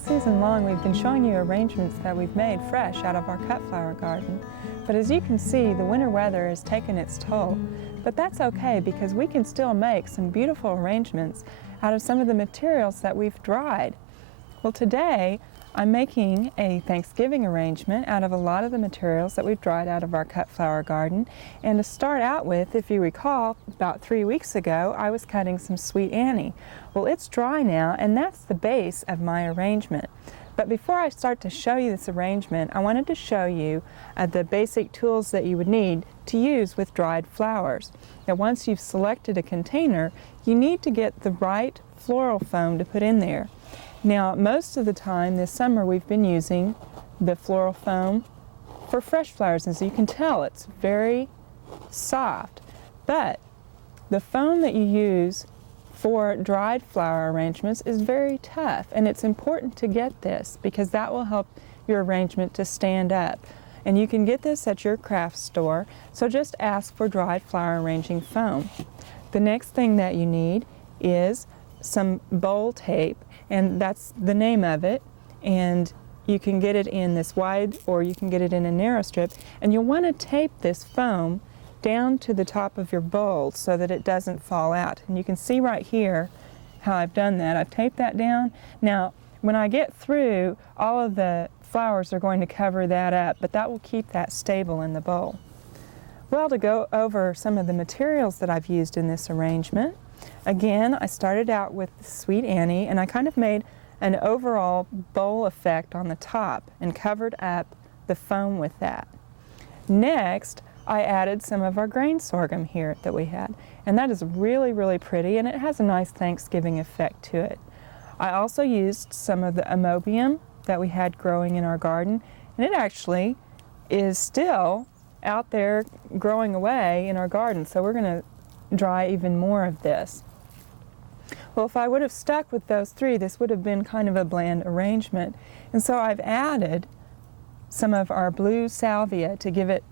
season long we've been showing you arrangements that we've made fresh out of our cut flower garden. But as you can see, the winter weather has taken its toll. But that's okay because we can still make some beautiful arrangements out of some of the materials that we've dried. Well, today I'm making a Thanksgiving arrangement out of a lot of the materials that we've dried out of our cut flower garden. And to start out with, if you recall, about 3 weeks ago, I was cutting some Sweet Annie. Well, it's dry now, and that's the base of my arrangement. But before I start to show you this arrangement, I wanted to show you the basic tools that you would need to use with dried flowers. Now, once you've selected a container, you need to get the right floral foam to put in there. Now, most of the time this summer we've been using the floral foam for fresh flowers, and so you can tell it's very soft. But the foam that you use for dried flower arrangements is very tough, and it's important to get this because that will help your arrangement to stand up. And you can get this at your craft store, so just ask for dried flower arranging foam. The next thing that you need is some bowl tape, and that's the name of it, and you can get it in this wide or you can get it in a narrow strip, and you'll want to tape this foam down to the top of your bowl so that it doesn't fall out. And you can see right here how I've done that. I've taped that down. Now, when I get through, all of the flowers are going to cover that up, but that will keep that stable in the bowl. Well, to go over some of the materials that I've used in this arrangement, again, I started out with Sweet Annie, and I kind of made an overall bowl effect on the top and covered up the foam with that. Next, I added some of our grain sorghum here that we had, and that is really, really pretty, and it has a nice Thanksgiving effect to it. I also used some of the amobium that we had growing in our garden, and it actually is still out there growing away in our garden, so we're going to dry even more of this. Well, if I would have stuck with those three, this would have been kind of a bland arrangement, and so I've added some of our blue salvia to give it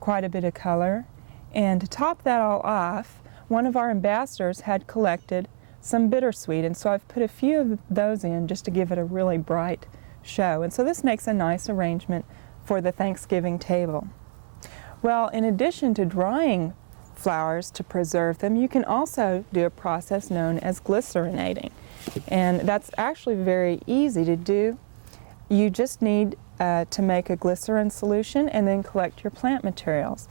quite a bit of color. And to top that all off, one of our ambassadors had collected some bittersweet, and so I've put a few of those in just to give it a really bright show. And so this makes a nice arrangement for the Thanksgiving table. Well, in addition to drying flowers to preserve them, you can also do a process known as glycerinating. And that's actually very easy to do. You just need to make a glycerin solution and then collect your plant materials.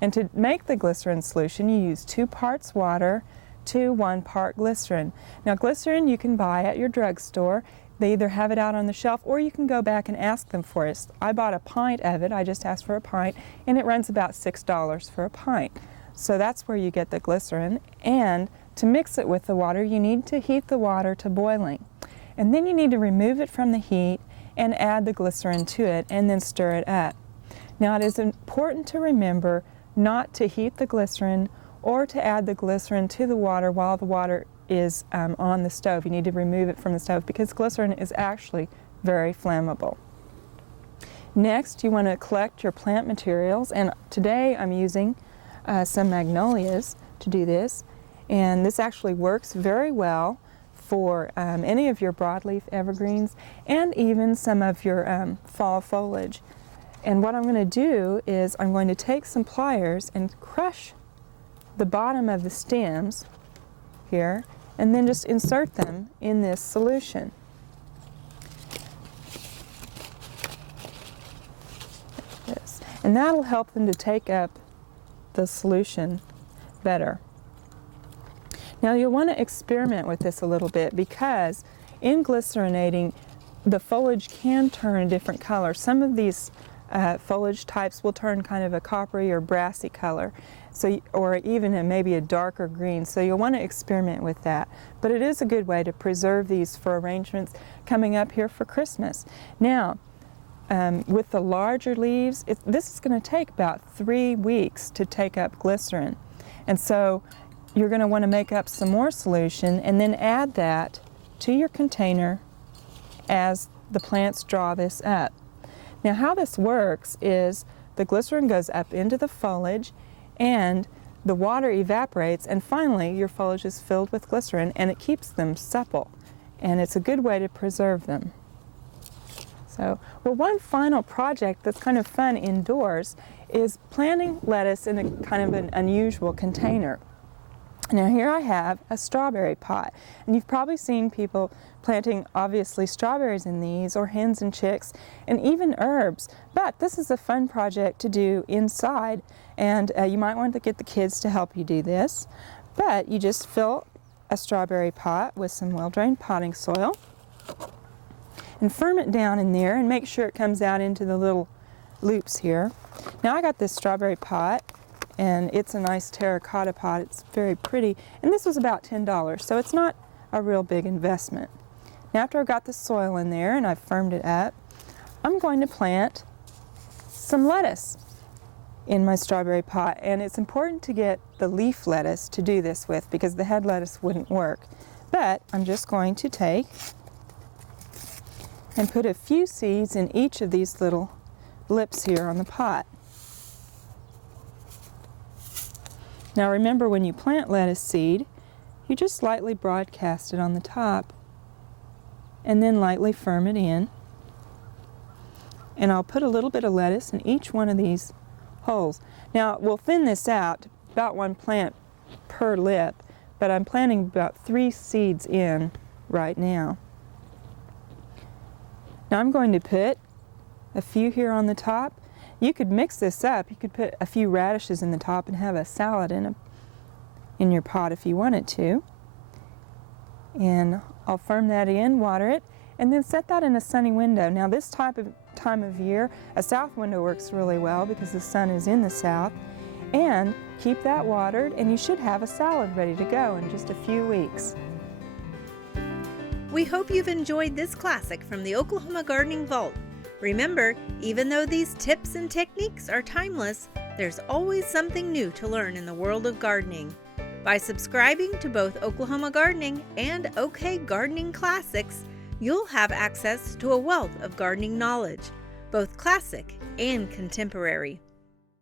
And to make the glycerin solution, you use 2 parts water to 1 part glycerin. Now, glycerin you can buy at your drugstore. They either have it out on the shelf or you can go back and ask them for it. I bought a pint of it. I just asked for a pint, and it runs about $6 for a pint. So that's where you get the glycerin. And to mix it with the water, you need to heat the water to boiling. And then you need to remove it from the heat and add the glycerin to it and then stir it up. Now, it is important to remember not to heat the glycerin or to add the glycerin to the water while the water is on the stove. You need to remove it from the stove because glycerin is actually very flammable. Next, you want to collect your plant materials, and today I'm using some magnolias to do this, and this actually works very well for any of your broadleaf evergreens and even some of your fall foliage. And what I'm going to do is I'm going to take some pliers and crush the bottom of the stems here and then just insert them in this solution. Like this. And that'll help them to take up the solution better. Now, you'll want to experiment with this a little bit because in glycerinating, the foliage can turn a different color. Some of these foliage types will turn kind of a coppery or brassy color, or even maybe a darker green, so you'll want to experiment with that. But it is a good way to preserve these for arrangements coming up here for Christmas. Now, with the larger leaves, this is going to take about 3 weeks to take up glycerin. And so you're going to want to make up some more solution and then add that to your container as the plants draw this up. Now, how this works is the glycerin goes up into the foliage and the water evaporates, and finally your foliage is filled with glycerin, and it keeps them supple and it's a good way to preserve them. So, well, one final project that's kind of fun indoors is planting lettuce in a kind of an unusual container. Now here I have a strawberry pot, and you've probably seen people planting obviously strawberries in these, or hens and chicks, and even herbs. But this is a fun project to do inside, and you might want to get the kids to help you do this. But you just fill a strawberry pot with some well-drained potting soil and firm it down in there and make sure it comes out into the little loops here. Now I got this strawberry pot, and it's a nice terracotta pot. It's very pretty, and this was about $10, so it's not a real big investment. Now after I've got the soil in there and I've firmed it up, I'm going to plant some lettuce in my strawberry pot, and it's important to get the leaf lettuce to do this with because the head lettuce wouldn't work. But I'm just going to take and put a few seeds in each of these little lips here on the pot. Now remember, when you plant lettuce seed, you just lightly broadcast it on the top and then lightly firm it in. And I'll put a little bit of lettuce in each one of these holes. Now we'll thin this out, about one plant per lip, but I'm planting about 3 seeds in right now. Now I'm going to put a few here on the top. You could mix this up. You could put a few radishes in the top and have a salad in your pot if you wanted to. And I'll firm that in, water it, and then set that in a sunny window. Now this time of year, a south window works really well because the sun is in the south. And keep that watered, and you should have a salad ready to go in just a few weeks. We hope you've enjoyed this classic from the Oklahoma Gardening Vault. Remember, even though these tips and techniques are timeless, there's always something new to learn in the world of gardening. By subscribing to both Oklahoma Gardening and OK Gardening Classics, you'll have access to a wealth of gardening knowledge, both classic and contemporary.